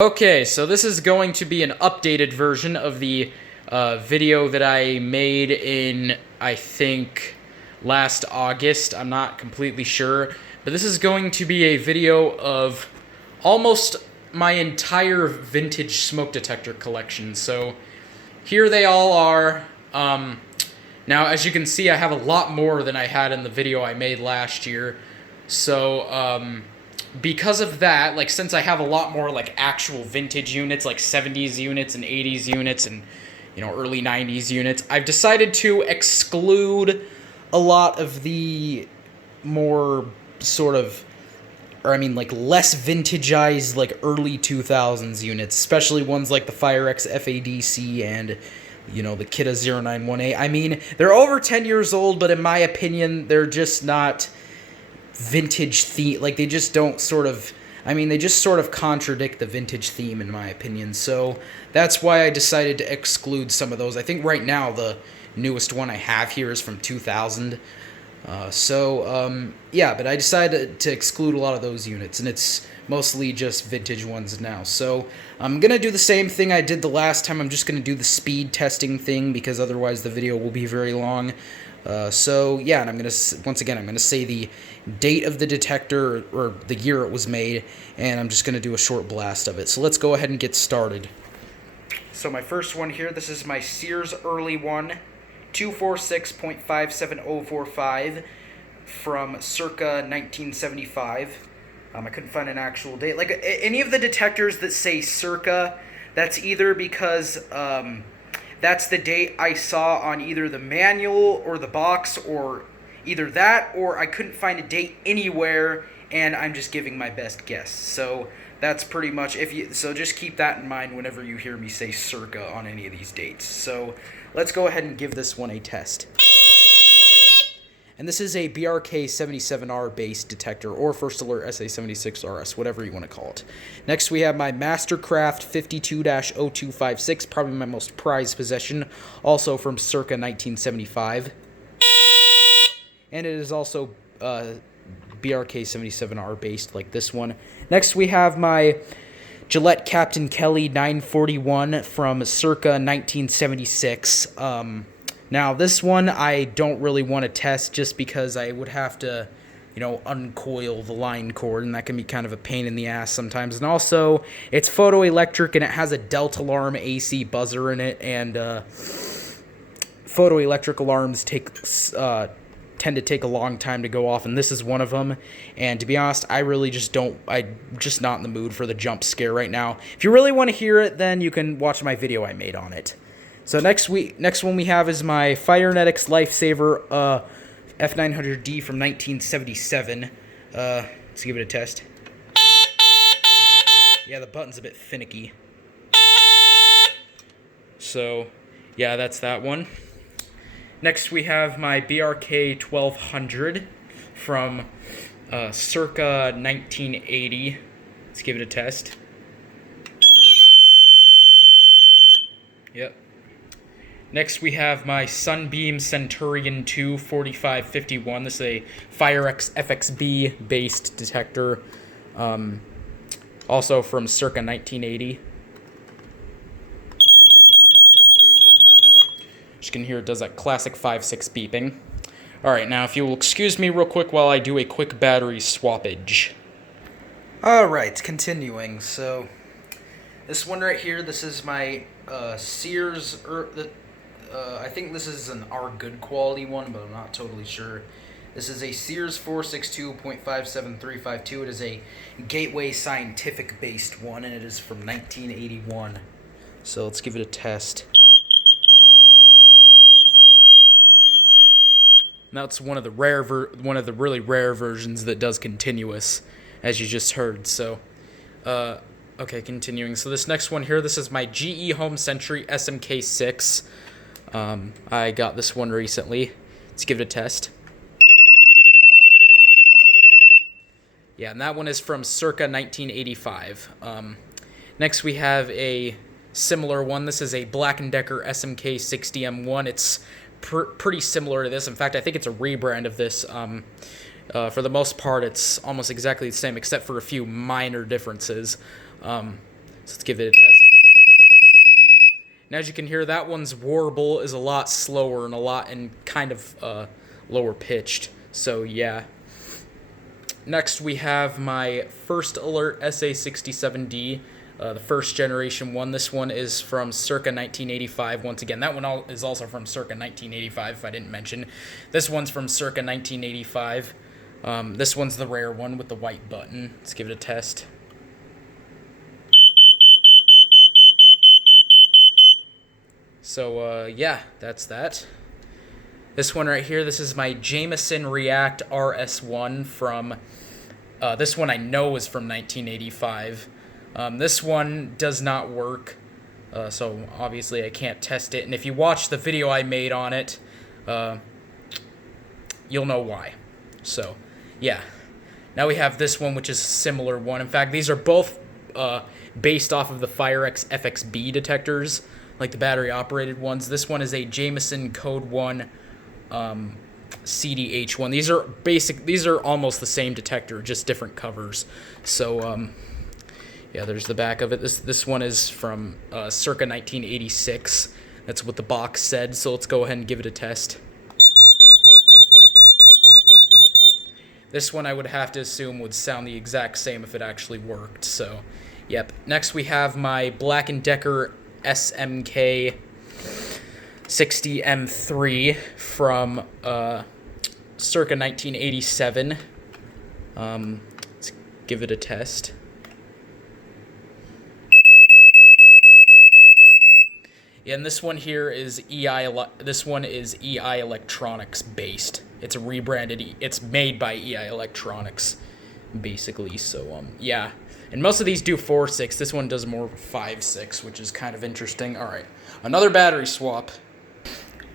Okay, so this is going to be an updated version of the video that I made in, I think, last August. I'm not completely sure. But this is going to be a video of almost my entire vintage smoke detector collection. So here they all are. Now, as you can see, I have a lot more than I had in the video I made last year. So, because of that, like, since I have a lot more, like, actual vintage units, like 70s units and 80s units and, early 90s units, I've decided to exclude a lot of the more sort of, like, less vintageized, like, early 2000s units, especially ones like the FireX FADC and, the Kita 091A. I mean, they're over 10 years old, but in my opinion, they're just not vintage theme. Like, they just don't sort of, they just sort of contradict the vintage theme, in my opinion. So that's why I decided to exclude some of those. I think right now the newest one I have here is from 2000. Yeah, but I decided to exclude a lot of those units, and it's mostly just vintage ones now. So I'm going to do the same thing I did the last time. I'm just going to do the speed testing thing, because otherwise the video will be very long. Yeah, and I'm going to, once again, I'm going to say the date of the detector, or the year it was made, and I'm just going to do a short blast of it. So let's go ahead and get started. So my first one here, this is my Sears early one, 246.57045 from circa 1975. I couldn't find an actual date. Like, any of the detectors that say circa, that's either because that's the date I saw on either the manual or the box, or either that, or I couldn't find a date anywhere, and I'm just giving my best guess. So that's pretty much, so just keep that in mind whenever you hear me say circa on any of these dates. So let's go ahead and give this one a test. And this is a BRK77R based detector, or First Alert SA76RS, whatever you want to call it. Next, we have my Mastercraft 52-0256, probably my most prized possession, also from circa 1975. And it is also BRK77R based, like this one. Next, we have my Gillette Captain Kelly 941 from circa 1976. Now, this one I don't really want to test, just because I would have to, uncoil the line cord, and that can be kind of a pain in the ass sometimes. And also, it's photoelectric, and it has a Delta Alarm AC buzzer in it, and photoelectric alarms tend to take a long time to go off, and this is one of them. And to be honest, I'm just not in the mood for the jump scare right now. If you really want to hear it, then you can watch my video I made on it. So next one we have is my Firenetics Lifesaver F900D from 1977. Let's give it a test. Yeah, the button's a bit finicky. So, yeah, that's that one. Next we have my BRK 1200 from circa 1980. Let's give it a test. Yep. Next, we have my Sunbeam Centurion 2 4551. This is a FireX FXB based detector, also from circa 1980. As you can hear, it does that classic 5-6 beeping. Alright, now if you will excuse me real quick while I do a quick battery swappage. Alright, continuing. So, this one right here, this is my Sears, I think this is an R good quality one, but I'm not totally sure. This is a Sears 462.57352. It is a Gateway Scientific based one, and it is from 1981. So let's give it a test. Now it's one of the really rare versions that does continuous, as you just heard. So, okay, continuing. So this next one here, this is my GE Home Century SMK6. I got this one recently. Let's give it a test. Yeah, and that one is from circa 1985. Next we have a similar one. This is a Black & Decker SMK60M1. It's pretty similar to this. In fact, I think it's a rebrand of this. For the most part, it's almost exactly the same, except for a few minor differences. So let's give it a test. And as you can hear, that one's warble is a lot slower and kind of lower pitched. So yeah. Next we have my First Alert SA67D, the first generation one. This one is from circa 1985. Once again, that one is also from circa 1985, if I didn't mention. This one's from circa 1985. This one's the rare one with the white button. Let's give it a test. So, yeah, that's that. This one right here, this is my Jameson React RS1 from, this one I know is from 1985. This one does not work, so obviously I can't test it. And if you watch the video I made on it, you'll know why. So, yeah. Now we have this one, which is a similar one. In fact, these are both based off of the FireX FXB detectors, like the battery-operated ones. This one is a Jameson Code 1 CDH1. These are almost the same detector, just different covers. So, yeah, there's the back of it. This one is from circa 1986. That's what the box said, so let's go ahead and give it a test. This one I would have to assume would sound the exact same if it actually worked, so, yep. Next we have my Black & Decker SMK 60M3 from circa 1987. Let's give it a test. Yeah, and this one here is This one is EI Electronics based. It's a rebranded. It's made by EI Electronics, basically. So yeah. And most of these do 4.6. This one does more 5.6, which is kind of interesting. All right, another battery swap.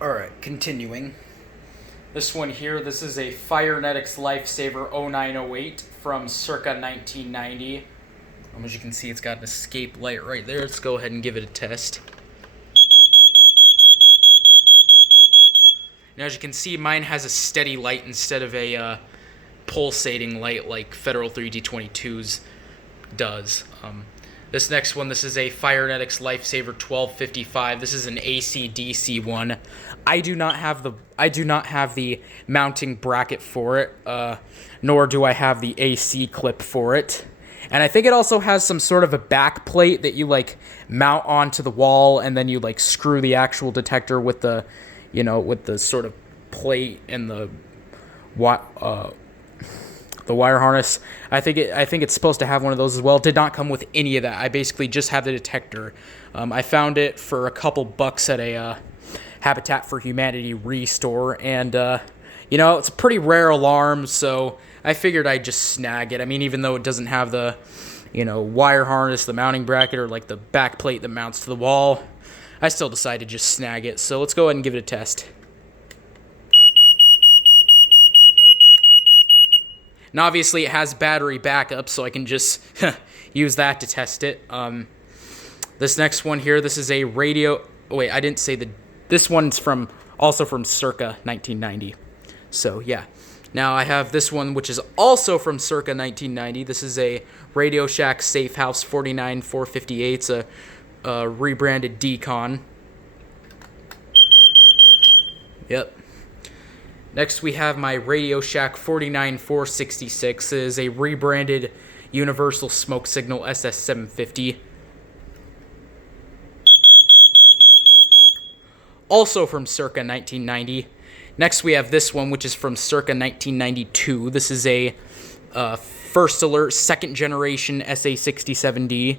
All right, continuing. This one here, this is a Firenetics Lifesaver 0908 from circa 1990. As you can see, it's got an escape light right there. Let's go ahead and give it a test. Now, as you can see, mine has a steady light instead of a pulsating light like Federal 3D22's does. This next one, this is a Firenetics Lifesaver 1255. This is an AC/DC one. I do not have the mounting bracket for it, nor do I have the AC clip for it. And I think it also has some sort of a back plate that you like mount onto the wall, and then you like screw the actual detector with the, with the sort of plate and the wire harness. I think it's supposed to have one of those as well. It did not come with any of that. I basically just have the detector. I found it for a couple bucks at a Habitat for Humanity restore, and it's a pretty rare alarm, so I figured I'd just snag it. I mean, even though it doesn't have the wire harness, the mounting bracket, or like the back plate that mounts to the wall, I still decided to just snag it. So let's go ahead and give it a test. And obviously it has battery backup, so I can just use that to test it. This next one here, this is a radio. Oh, wait, I didn't say this one's also from circa 1990. So yeah. Now I have this one, which is also from circa 1990. This is a Radio Shack Safe House 49458. It's a rebranded Decon. Yep. Next we have my Radio Shack 49466. It is a rebranded Universal Smoke Signal SS750. Also from circa 1990. Next we have this one, which is from circa 1992. This is a First Alert second generation SA67D.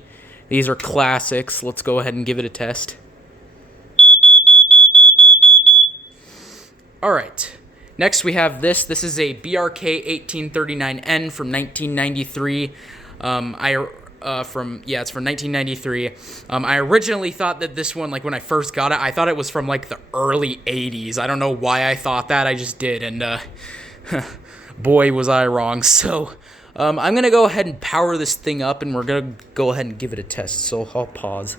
These are classics. Let's go ahead and give it a test. All right. Next we have this. This is a BRK 1839N from 1993. It's from 1993. I originally thought that this one, like when I first got it, I thought it was from like the early 80s. I don't know why I thought that. I just did, and boy was I wrong. So I'm gonna go ahead and power this thing up, and we're gonna go ahead and give it a test. So I'll pause.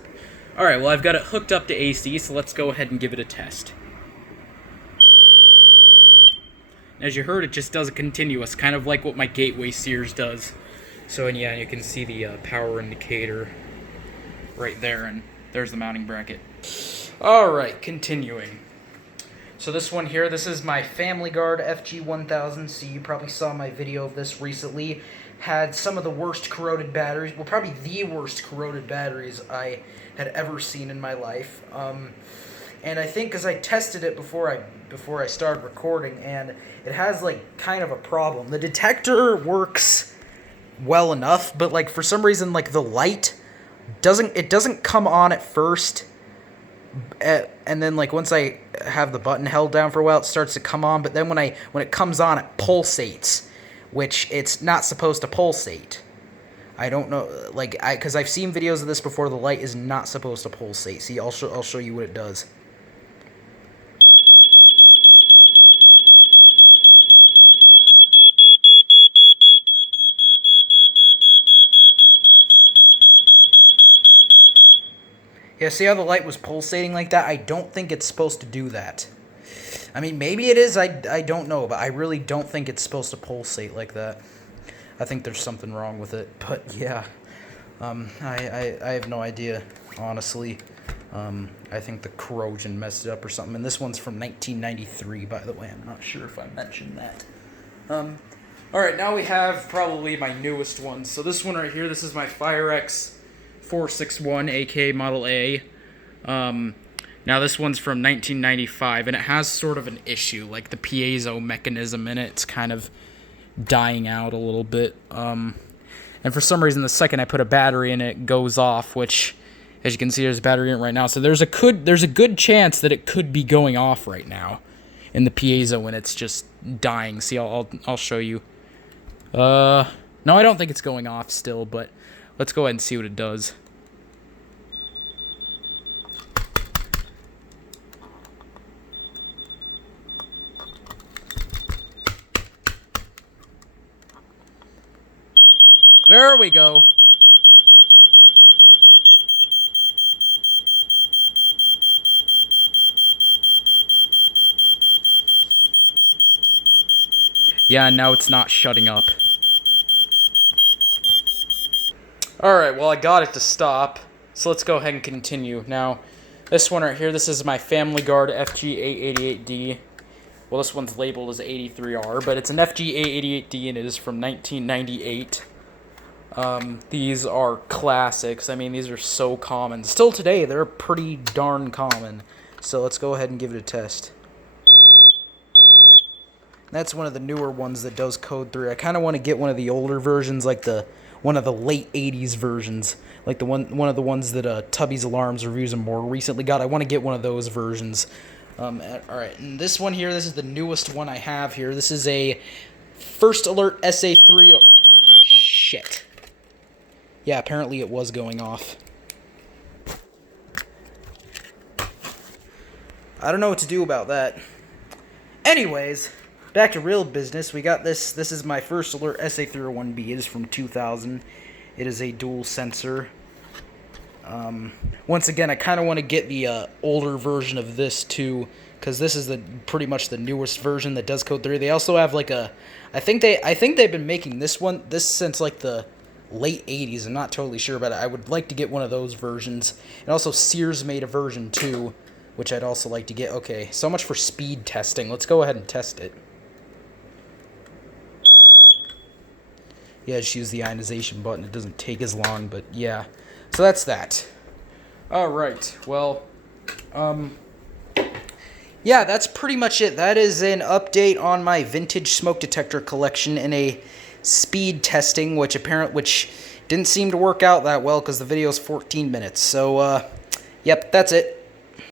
All right. Well, I've got it hooked up to AC, so let's go ahead and give it a test. As you heard, it just does a continuous, kind of like what my Gateway Sears does. So, and yeah, you can see the power indicator right there, and there's the mounting bracket. Alright, continuing. So this one here, this is my Family Guard FG1000. So you probably saw my video of this recently. Had some of the worst corroded batteries, well, probably the worst corroded batteries I had ever seen in my life. And I think because I tested it before I started recording, and it has like kind of a problem. The detector works well enough, but like for some reason, like the light doesn't come on at first. And then like once I have the button held down for a while, it starts to come on. But then when it comes on, it pulsates, which it's not supposed to pulsate. I don't know, like because I've seen videos of this before. The light is not supposed to pulsate. See, I'll show you what it does. Yeah, see how the light was pulsating like that? I don't think it's supposed to do that. I mean, maybe it is, I don't know, but I really don't think it's supposed to pulsate like that. I think there's something wrong with it, but yeah. I have no idea, honestly. I think the corrosion messed it up or something, and this one's from 1993, by the way. I'm not sure if I mentioned that. Alright, now we have probably my newest one. So this one right here, this is my FireX 461 AK Model A. Now this one's from 1995, and it has sort of an issue, like the piezo mechanism in it's kind of dying out a little bit. And for some reason, the second I put a battery in it goes off, which, as you can see, there's a battery in it right now. So there's a good chance that it could be going off right now in the piezo when it's just dying. See, I'll show you. No, I don't think it's going off still, but let's go ahead and see what it does. There we go. Yeah, now it's not shutting up. Alright, well I got it to stop, so let's go ahead and continue. Now, this one right here, this is my Family Guard FG888D. Well, this one's labeled as 83R, but it's an FG888D and it is from 1998. These are classics. I mean, these are so common. Still today, they're pretty darn common. So let's go ahead and give it a test. That's one of the newer ones that does code 3. I kind of want to get one of the older versions, like one of the late 80s versions, like one of the ones that Tubby's Alarms reviews and more recently got. I want to get one of those versions. Alright, and this one here, this is the newest one I have here. This is a First Alert SA3. Oh, shit. Yeah, apparently it was going off. I don't know what to do about that. Anyways, back to real business. We got this. This is my First Alert SA301B. It is from 2000. It is a dual sensor. Once again, I kind of want to get the older version of this too, because this is pretty much the newest version that does code 3. They also have like a, I think they've been making this since like the late 80s. I'm not totally sure, but I would like to get one of those versions. And also Sears made a version too, which I'd also like to get. Okay, so much for speed testing. Let's go ahead and test it. Yeah, just use the ionization button. It doesn't take as long, but yeah. So that's that. Alright, well, yeah, that's pretty much it. That is an update on my vintage smoke detector collection in a speed testing, which didn't seem to work out that well because the video is 14 minutes. So, yep, that's it.